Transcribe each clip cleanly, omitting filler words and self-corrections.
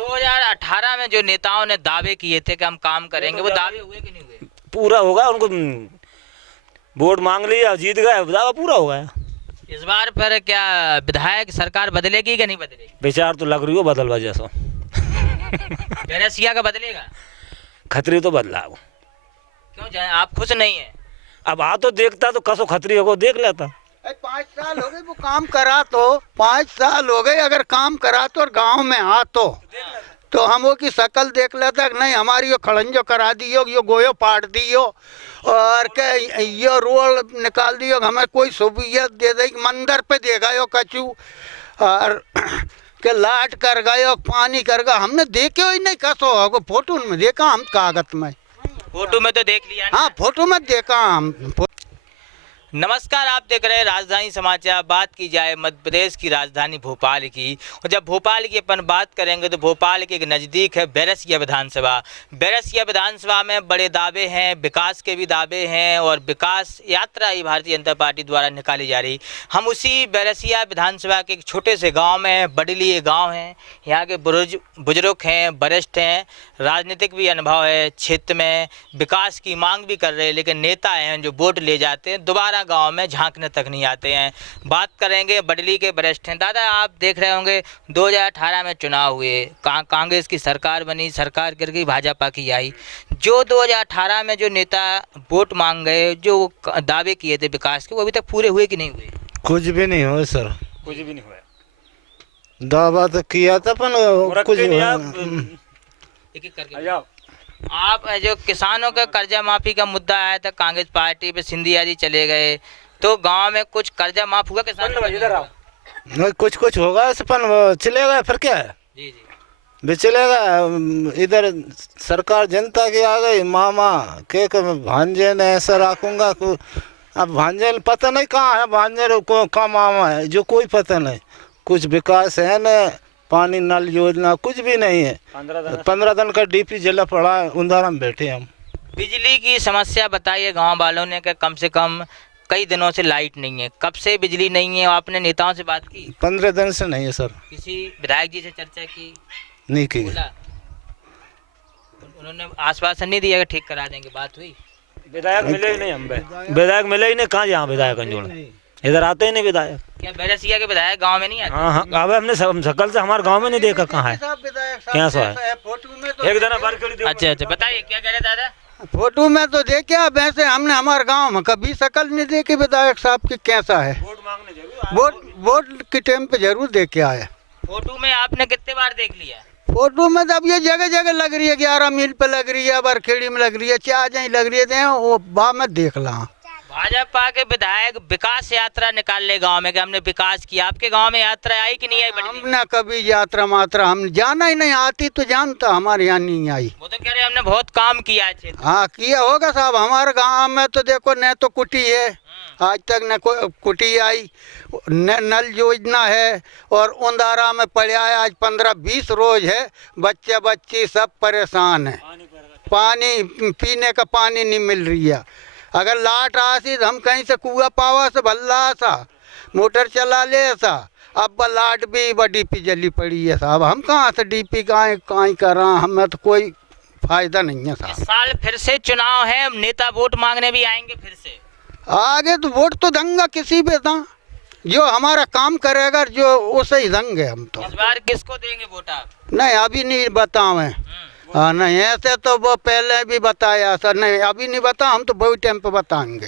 2018 में जो नेताओं ने दावे किए थे कि हम काम करेंगे, वो दावे हुए कि नहीं हुए? पूरा होगा, उनको वोट मांग लिया, जीत गए, दावा पूरा हो गया। इस बार पर क्या विधायक सरकार बदलेगी कि नहीं बदलेगी? विचार तो लग रही हो बदलवा जैसा। बैरसिया का बदलेगा? खतरी तो बदला वो। क्यों जाए, आप खुश नहीं है? अब आ तो देखता तो कसो खतरी हो देख लेता। 5 साल हो गए वो काम करा, तो 5 साल हो गए अगर काम करा तो और गांव में आ तो हम वो की शकल देख लेता कि नहीं हमारी यो खड़ंजो करा दियो, यो गोयो पाट दियो और के यो रोड निकाल दियो, हमें कोई सहूलियत दे दे, मंदिर पे दे गयो कचू और के लाट कर गयो, पानी कर गया, हमने देखे ही नहीं कसो होगो। फोटो में देखा हम, कागज में, फोटो में तो देख लिया ना? हाँ फोटो में देखा हम। नमस्कार, आप देख रहे हैं राजधानी समाचार। बात की जाए मध्य प्रदेश की राजधानी भोपाल की, और जब भोपाल की अपन बात करेंगे तो भोपाल के नज़दीक है बैरसिया विधानसभा। बैरसिया विधानसभा में बड़े दावे हैं, विकास के भी दावे हैं और विकास यात्रा ही भारतीय जनता पार्टी द्वारा निकाली जा रही। हम उसी बैरसिया विधानसभा के एक छोटे से गाँव में, बडली गाँव है, यहाँ के बुजुर्ग हैं, वरिष्ठ हैं, राजनीतिक भी अनुभव है, क्षेत्र में विकास की मांग भी कर रहे हैं, लेकिन नेता हैं जो वोट ले जाते हैं दोबारा गांव में झांकने तक नहीं आते हैं। बात करेंगे बडली के वरिष्ठ हैं। दादा, आप देख रहे होंगे 2018 में चुनाव हुए, कांग्रेस की सरकार बनी, सरकार गिर गई, भाजपा की आई। जो 2018 में जो नेता वोट मांग गए, जो दावे किए थे विकास के, वो अभी तक पूरे हुए कि नहीं हुए? कुछ भी नहीं हुआ सर, कुछ भी नहीं हुआ। दावा तो किया था पर कुछ एक एक करके आप जो किसानों का कर्जा माफी का मुद्दा आया था, कांग्रेस पार्टी पे सिंधिया जी चले गए, तो गांव में कुछ कर्जा माफ हुआ किसानों का? कुछ होगा पर चलेगा, फिर क्या है जी जी, भी चलेगा। इधर सरकार जनता की आ गई, मामा के भांजे ने ऐसा रखूंगा। अब भांजे पता नहीं कहाँ है, भांजे को कहाँ मामा है जो कोई पता नहीं। कुछ विकास है न, पानी नल योजना कुछ भी नहीं है। 15 दिन का डीपी जला पड़ा है, उंधारा में बैठे हम। बिजली की समस्या बताइए गांव वालों ने कि कम से कम कई दिनों से लाइट नहीं है। कब से बिजली नहीं है? आपने नेताओं से बात की? 15 दिन से नहीं है सर। किसी विधायक जी से चर्चा की? नहीं की। उन्होंने आश्वासन नहीं दिया कि ठीक करा देंगे? बात हुई? विधायक मिले ही नहीं, हम विधायक मिले ही नहीं। कहाँ यहाँ विधायक अंजुल इधर आते ही नहीं विधायक। क्या बैरसिया के विधायक गांव में नहीं आते? हाँ, अब हमने शकल से हमारे गांव में नहीं देखा कहाँ है, क्या सो है। एक दिन अच्छा, बताइए क्या कह रहे दादा? फोटो में तो देखे, अब ऐसे हमने हमारे गांव में कभी शकल नहीं देखी विधायक साहब की कैसा है। वोट के टाइम पे जरूर देख के आए। फोटो में आपने कितने बार देख लिया? फोटो में तो अब ये जगह जगह लग रही है, 11 मील पे लग रही है, बरखेड़ी में लग रही है, चार जहीं लग रही है, वो बा में देख ला। भाजपा के विधायक विकास यात्रा निकाल ले गांव में कि हमने विकास किया। आपके गांव में यात्रा आई कि नहीं आई? हमने कभी यात्रा मात्रा हम जाना ही नहीं, आती तो जानता, हमारे यहाँ नहीं आई। वो तो कह रहे हमने बहुत काम किया है। हाँ किया होगा साहब, हमारे गांव में तो देखो न तो कुटी है, आज तक न कोई कुटी आई, न नल योजना है, और उंदारा में पड़ा है आज 15-20 रोज है, बच्चे बच्ची सब परेशान है। पानी पीने का पानी नहीं मिल रही है। अगर लाट आसी तो हम कहीं से कुआ पावा से भल्ला सा मोटर चला ले सा, अब लाट भी बड़ी पी जली पड़ी है साहब। हम कहाँ से डीपी कहाँ कर रहा, हमें तो कोई फायदा नहीं है साहब। इस साल फिर से चुनाव है, नेता वोट मांगने भी आएंगे फिर से। आगे तो वोट तो देंगे किसी पे था, जो हमारा काम करेगा जो उसे ही देंगे हम तो। इस बार किसको देंगे वोट आप? नहीं अभी नहीं बतावे। हाँ नहीं, ऐसे तो वो पहले भी बताया सर, नहीं अभी नहीं बता, हम तो बहुत टाइम पे बताएंगे।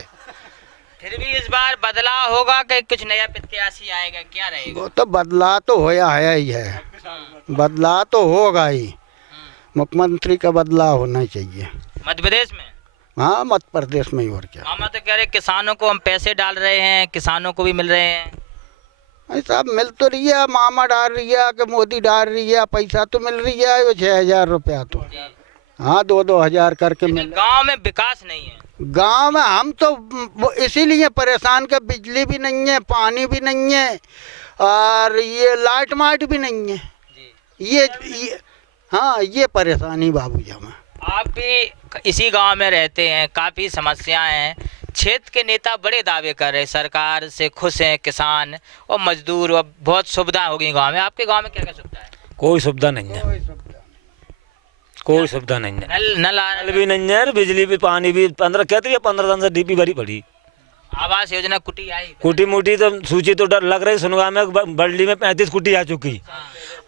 फिर भी इस बार बदलाव होगा कि कुछ नया प्रत्याशी आएगा, क्या रहेगा? वो तो बदला तो होया है ही है, बदला तो होगा ही। मुख्यमंत्री का बदलाव होना चाहिए मध्य प्रदेश में। हाँ मध्य प्रदेश में ही, और क्या। मामा तो कह रहे किसानों को हम पैसे डाल रहे हैं, किसानों को भी मिल रहे हैं। साहब मिल तो रही है, मामा डाल रही है कि मोदी डाल रही है, पैसा तो मिल रही है, वो 6,000 रुपया तो। हाँ 2-2 हजार करके मिल। गांव में विकास नहीं है। गांव में हम तो इसीलिए परेशान के, बिजली भी नहीं है, पानी भी नहीं है, और ये लाइट माइट भी नहीं है। ये हाँ ये परेशानी बाबूजी हमें। आप भी इसी गांव में रहते हैं, काफ़ी समस्याएं हैं, क्षेत्र के नेता बड़े दावे कर रहे हैं, सरकार से खुश हैं किसान और मजदूर, और बहुत सुविधा होगी गांव में। आपके गांव में क्या क्या सुविधा है? कोई सुविधा नहीं है, कोई सुविधा नहीं है। नल आ नल भी नहीं है, बिजली भी, पानी भी। 15 दिन से डीपी भरी पड़ी। आवास योजना कुटी आई? कुटी मुटी तो सूची तो डर लग रही। सुनगा में बल्ली में 35 कुटी आ चुकी।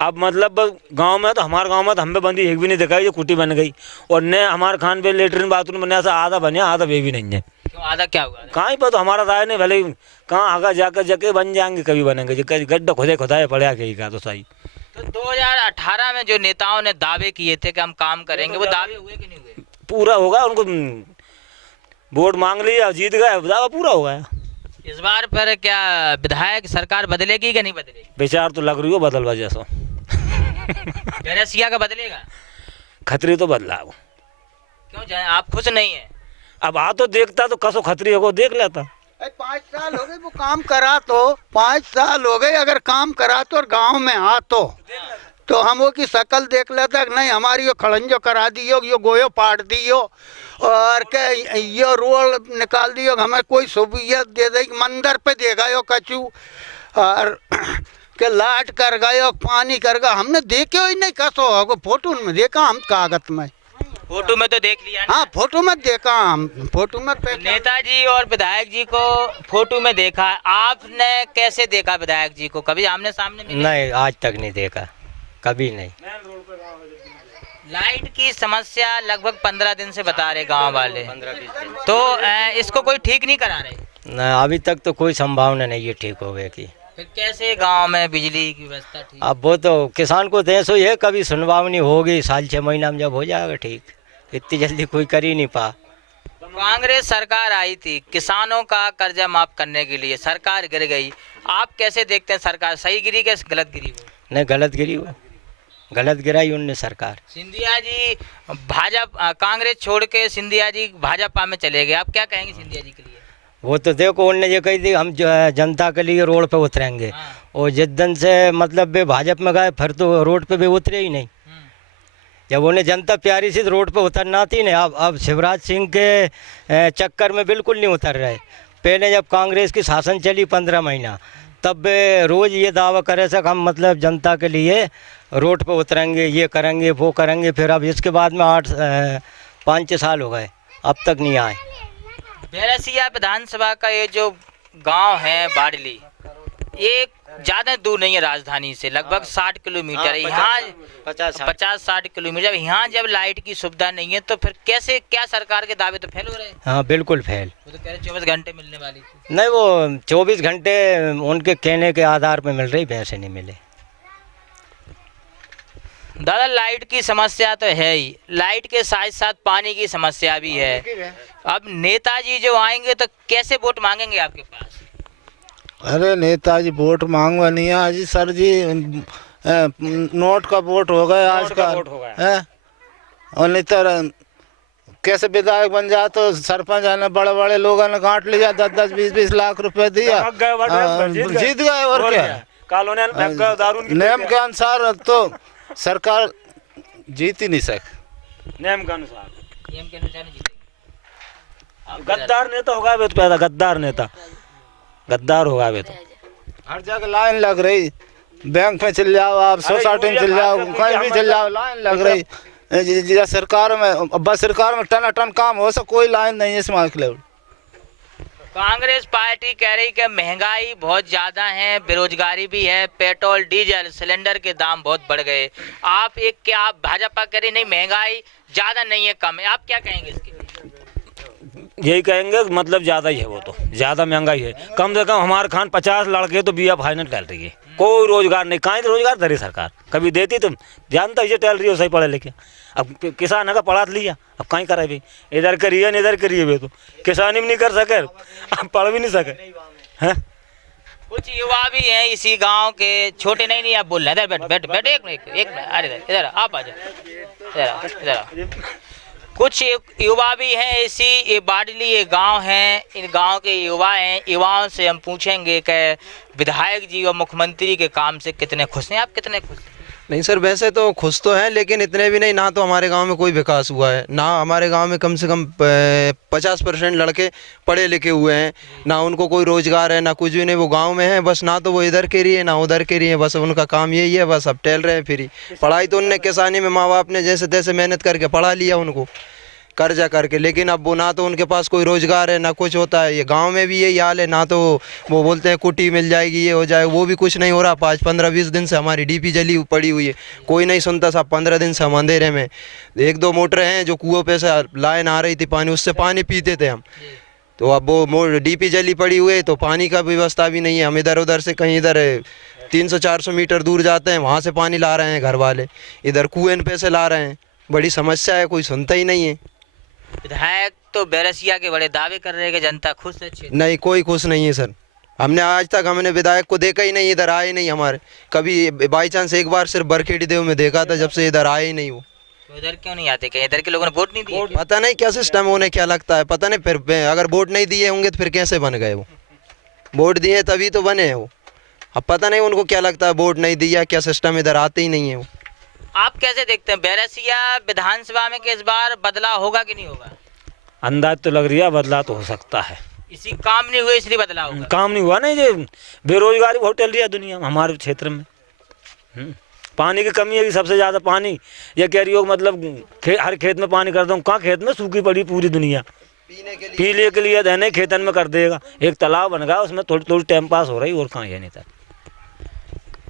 अब मतलब गांव में तो, हमारे गांव में तो हम पे बंदी एक भी नहीं दिखाई जो कुटी बन गई। और न हमारे खान पे लेटरिन बाथरूम बनने से आधा बने, आधा वे भी नहीं है। क्यों आधा क्या हुआ? कहाँ पर तो हमारा राय नहीं, भले कहाँ आगा जाकर जके बन जाएंगे, कभी बनेंगे। गड्ढा खुदाए पड़ा कहीं का तो सही। तो 2018 में जो नेताओं ने दावे किए थे कि हम काम करेंगे, वो दावे हुए कि नहीं हुए? पूरा होगा। उनको वोट मांग लिया, जीत गए, दावा पूरा हो गया। इस बार पर क्या विधायक सरकार बदलेगी कि नहीं बदलेगी? विचार तो लग रही हो बदल वजह से। बैरसिया का बदलेगा? खतरी तो बदला वो। क्यों जाए, आप खुश नहीं है? अब आ तो देखता तो कसो खतरी हो देख लेता। 5 साल हो गए वो काम करा तो, 5 साल हो गए अगर काम करा तो और गांव में आ तो हम वो की शकल देख लेता कि नहीं हमारी यो खड़ंजो करा दियो, यो गोयो पाट दियो और के यो रोड निकाल दियो, हमें कोई सहूलियत दे दे, मंदिर पे दे गयो कचू और के लाट कर गयो, पानी कर गया। हमने देखे ही नहीं कसो होगा, फोटो में देखा हम, कागज में फोटो में तो देख लिया ना? हाँ फोटो में देखा हम, फोटो में नेताजी और विधायक जी को फोटो में देखा। आपने कैसे देखा विधायक जी को? कभी आमने सामने मिले? नहीं, आज तक नहीं देखा, कभी नहीं। लाइट की समस्या लगभग 15 दिन से बता रहे गांव वाले, 15-20 दिन तो इसको कोई ठीक नहीं करा रहे? न, अभी तक तो कोई संभावना नहीं है ठीक हो गए की। फिर कैसे गांव में बिजली की व्यवस्था ठीक? अब वो तो किसान को तय सो है, कभी सुनवावनी होगी, साल 6 महीना में जब हो जाएगा ठीक। इतनी जल्दी कोई कर ही नहीं पा। कांग्रेस सरकार आई थी किसानों का कर्जा माफ करने के लिए, सरकार गिर गई। आप कैसे देखते हैं, सरकार सही गिरी कि गलत गिरी? वो नहीं, गलत गिरी, वो गलत गिराई उनने सरकार। सिंधिया जी भाजपा, कांग्रेस छोड़ के सिंधिया जी भाजपा में चले गए, आप क्या कहेंगे सिंधिया जी के लिए? वो तो देखो उनने ये कही थी हम जो है जनता के लिए रोड पे उतरेंगे, और जिस दिन से मतलब वे भाजपा में गए फिर तो रोड पे भी उतरे ही नहीं। जब उन्हें जनता प्यारी सी रोड पे उतरना थी ना, अब शिवराज सिंह के चक्कर में बिल्कुल नहीं उतर रहे। पहले जब कांग्रेस की शासन चली 15 महीना, तब वे रोज़ ये दावा करे सक हम मतलब जनता के लिए रोड पे उतरेंगे, ये करेंगे वो करेंगे। फिर अब इसके बाद में 5-6 साल हो गए, अब तक नहीं आए। बैरसिया विधानसभा का ये जो गांव है बाडली, ये ज़्यादा दूर नहीं है राजधानी से, लगभग 60 किलोमीटर है। यहाँ 50-60 किलोमीटर। यहाँ जब लाइट की सुविधा नहीं है तो फिर कैसे, क्या सरकार के दावे तो फेल हो रहे हैं? हाँ बिल्कुल फेल। वो तो कह रहे 24 घंटे मिलने वाली थी। नहीं, वो 24 घंटे उनके कहने के आधार पर मिल रही, वैसे नहीं मिले। दादा लाइट की समस्या तो है ही, लाइट के साथ साथ पानी की समस्या भी है। अब नेताजी जो आएंगे तो कैसे वोट मांगेंगे आपके पास? अरे नेताजी वोट मांगवा नहीं है जी सर जी, नोट का वोट हो गया आजकल है। और नहीं तो कैसे विधायक बन जाए तो सरपंच ने बड़े बड़े लोगों ने गांठ लिया, 10-10, 20-20 लाख रुपए दिया, जीत गए। और क्या नियम के अनुसार तो सरकार जीत ही नहीं सके। नियम के अनुसार जीतेगी। गद्दार नेता होगा वे तो, पैदा गद्दार नेता, गद्दार होगा वे तो। हर जगह लाइन लग रही, बैंक में चल जाओ आप, सोसाइटी में चल जाओ, कहीं भी चल जाओ, लाइन लग रही। सरकार में बस सरकार में टन टन काम हो, सब कोई लाइन नहीं है समाज के लिए। कांग्रेस पार्टी कह रही कि महंगाई बहुत ज़्यादा है, बेरोजगारी भी है, पेट्रोल डीजल सिलेंडर के दाम बहुत बढ़ गए। आप भाजपा कह रही नहीं महंगाई ज़्यादा नहीं है, कम है, आप क्या कहेंगे इसके लिए? यही कहेंगे मतलब ज़्यादा ही है, वो तो ज़्यादा महंगाई है। कम से कम हमारे खान 50 लड़के तो BA फाइनल टहल रही है, कोई रोजगार नहीं। कहाँ रोजगार धरी सरकार कभी देती? तुम जानता ही टहल रही हो सही पढ़े लिखे। अब किसान अगर पढ़ा लिया, अब कहीं करे भी, इधर करिए न इधर करिए वे तो किसानी भी नहीं कर सके, अब पढ़ भी नहीं सके हैं। कुछ युवा भी हैं इसी गांव के, छोटे नहीं आप बोल रहे, इधर बैठ बैठ एक मिनट, अरे इधर आप आ जाओ, इधर कुछ युवा भी हैं इसी, ये बाडली ये गांव है, इन गांव के युवा हैं। युवाओं से हम पूछेंगे कि विधायक जी और मुख्यमंत्री के काम से कितने खुश हैं, आप कितने खुश हैं? नहीं सर, वैसे तो खुश तो हैं लेकिन इतने भी नहीं। ना तो हमारे गांव में कोई विकास हुआ है, ना हमारे गांव में कम से कम 50% लड़के पढ़े लिखे हुए हैं, ना उनको कोई रोजगार है, ना कुछ भी नहीं। वो गांव में है बस, ना तो वो इधर के रही है ना उधर के रही है, बस उनका काम यही है, बस अब टहल रहे हैं फिर। पढ़ाई तो उनने किसानी में माँ बाप ने जैसे तैसे मेहनत करके पढ़ा लिया उनको कर्जा करके, लेकिन अब वो ना तो उनके पास कोई रोजगार है ना कुछ होता है। ये गांव में भी यही हाल है, ना तो वो बोलते हैं कुटी मिल जाएगी ये हो जाए, वो भी कुछ नहीं हो रहा। 5-15-20 दिन से हमारी डीपी जली पड़ी हुई है, कोई नहीं सुनता साहब। 15 दिन से हम अंधेरे में। 1-2 मोटर हैं जो कुओं पे से लाइन आ रही थी पानी, उससे पानी पीते थे हम। तो अब वो डीपी जली पड़ी हुई है तो पानी का व्यवस्था भी नहीं है। हम इधर उधर से कहीं इधर 300-400 मीटर दूर जाते हैं, वहाँ से पानी ला रहे हैं घर वाले, इधर कुएं पे से ला रहे हैं। बड़ी समस्या है, कोई सुनता ही नहीं है। विधायक तो बैरसिया के बड़े दावे कर रहे हैं कि जनता खुश है क्षेत्र। नहीं, कोई खुश नहीं है सर। हमने आज तक विधायक को देखा ही नहीं, इधर आए नहीं हमारे कभी। बाई चांस एक बार सिर्फ बरखेड़ी देव में देखा था, जब से इधर आए ही नहीं वो। तो इधर क्यों नहीं आते? कहीं इधर के लोगों ने वोट नहीं दिए? पता नहीं क्या सिस्टम, उन्हें क्या लगता है पता नहीं। फिर अगर वोट नहीं दिए होंगे तो फिर कैसे बन गए वो? वोट दिए तभी तो बने हैं वो। अब पता नहीं उनको क्या लगता है, वोट नहीं दिया क्या सिस्टम, इधर आते ही नहीं है वो। आप कैसे देखते हैं बैरसिया विधानसभा में कि इस बार बदलाव होगा कि नहीं होगा? अंदाज तो लग रही है बदला तो हो सकता है। इसी काम नहीं हुए इसलिए बदलाव होगा। काम नहीं हुआ नहीं, ये बेरोजगारी बहुत चल रही है दुनिया में, हमारे क्षेत्र में। पानी की कमी है, सबसे ज़्यादा पानी। ये कह रही हो मतलब हर खेत में पानी कर दूँ, कहाँ खेत में सूखी पड़ी पूरी दुनिया। पीने के लिए रहने खेतन में कर देगा, एक तालाब बन गया उसमें थोड़ी थोड़ी टाइम पास हो रही, और कहाँ है नहीं था।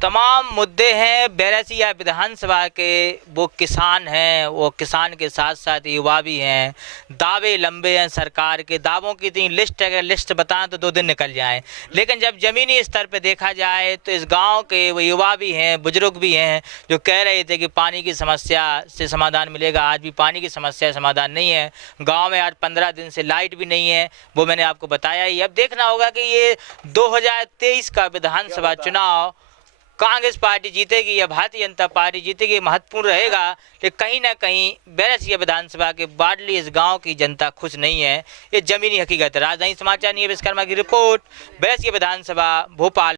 तमाम मुद्दे हैं बैरसिया विधानसभा के। वो किसान हैं, वो किसान के साथ साथ युवा भी हैं। दावे लंबे हैं सरकार के, दावों की इतनी लिस्ट है, अगर लिस्ट बताएं तो 2 दिन निकल जाएं। लेकिन जब ज़मीनी स्तर पे देखा जाए तो इस गांव के वो युवा भी हैं, बुजुर्ग भी हैं, जो कह रहे थे कि पानी की समस्या से समाधान मिलेगा। आज भी पानी की समस्या समाधान नहीं है। गाँव में आज 15 दिन से लाइट भी नहीं है, वो मैंने आपको बताया ही। अब देखना होगा कि ये 2023 का विधानसभा चुनाव कांग्रेस पार्टी जीतेगी या भारतीय जनता पार्टी जीतेगी, महत्वपूर्ण रहेगा। कि कहीं ना कहीं बैरसिया विधानसभा के बाडली इस गांव की जनता खुश नहीं है, ये जमीनी हकीकत है। राजधानी समाचार न्यूज़ विश्वकर्मा की रिपोर्ट, बैरसिया विधानसभा भोपाल।